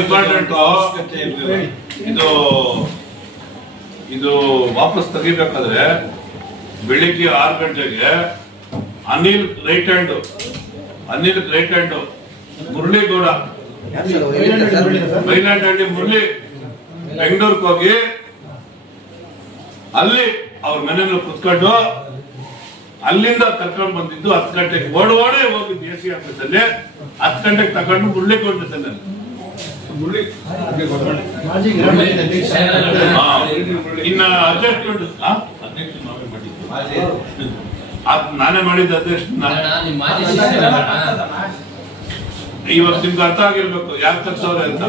Important ಇದು ವಾಪಸ್ ತೆಗಿಬೇಕಾದ್ರೆ ಬೆಳಿಗ್ಗೆ 6 ಗಂಟೆಗೆ ಅನಿಲ್ ರೈಟ್ ಹ್ಯಾಂಡ್ ಮುರಳಿಗೌಡ ಬೈಲಾಟಹಳ್ಳಿ ಮುರಳಿ ಬೆಂಗಳೂರಿಗೆ ಹೋಗಿ ಅಲ್ಲಿ ಅವ್ರ ಮನೆಯಲ್ಲಿ ಕುತ್ಕೊಂಡು ಅಲ್ಲಿಂದ ಕರ್ಕೊಂಡು ಬಂದಿದ್ದು 10 ಗಂಟೆಗೆ ಓಡೋಡೆ ಹೋಗಿದ್ದು ಎಸಿ ಆಫೀಸ್ ಅಲ್ಲಿ 10 ಗಂಟೆಗೆ ತಗೊಂಡು ಮುರಳಿಗೌಡ ಜೊತೆ ಇನ್ನ ಅಡ್ಜಸ್ಟ್ಮೆಂಟ್ ನಾನೇ ಮಾಡಿದ್ದ ಅಧ್ಯಕ್ಷ ಇವತ್ತು ನಿಮ್ಗೆ ಅರ್ಥ ಆಗಿರ್ಬೇಕು ಯಾಕೆ ತರ್ಸವ್ರೆ ಅಂತ.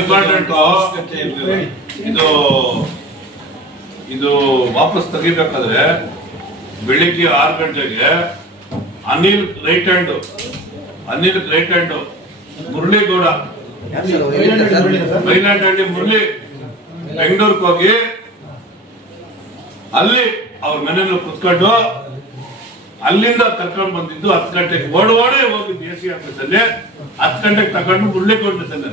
ಇಂಪಾರ್ಟೆಂಟ್ ಇದು ವಾಪಸ್ ತೆಗಿಬೇಕಾದ್ರೆ ಬೆಳಿಗ್ಗೆ 6 ಗಂಟೆಗೆ ಅನಿಲ್ ರೈಟ್ ಹ್ಯಾಂಡ್ ಮುರಳಿಗೌಡ ಬೈಲಾಟಹಳ್ಳಿ ಮುರಳಿ ಬೆಂಗಳೂರಿಗೆ ಹೋಗಿ ಅಲ್ಲಿ ಅವ್ರ ಮನೆಯಲ್ಲಿ ಕುತ್ಕೊಂಡು ಅಲ್ಲಿಂದ ಕರ್ಕೊಂಡು ಬಂದಿದ್ದು 10 ಗಂಟೆಗೆ ಓಡೋಡೆ ಹೋಗಿದ್ದು ಎಸಿ ಆಫೀಸ್ ಅಲ್ಲಿ 10 ಗಂಟೆಗೆ ತಗೊಂಡು ಮುರಳಿಗೌಡ ಜೊತೆ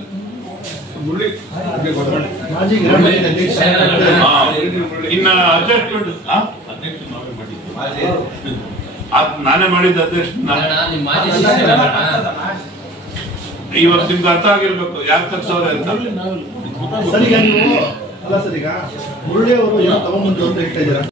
ಇನ್ನ ಅಡ್ಜಸ್ಟ್ಮೆಂಟ್ ನಾನೇ ಮಾಡಿದ್ದ ಅಧ್ಯಕ್ಷ ಇವತ್ತು ನಿಮ್ಗೆ ಅರ್ಥ ಆಗಿರ್ಬೇಕು ಯಾಕೆ ತರ್ಸವ್ರೆ ಅಂತ. ಮುರಳಿ ಅವರು ತಗೊಂಡ್ಬಂದು ಅಂತ ಹೇಳ್ತಾ ಇದ್ದೀರಾ?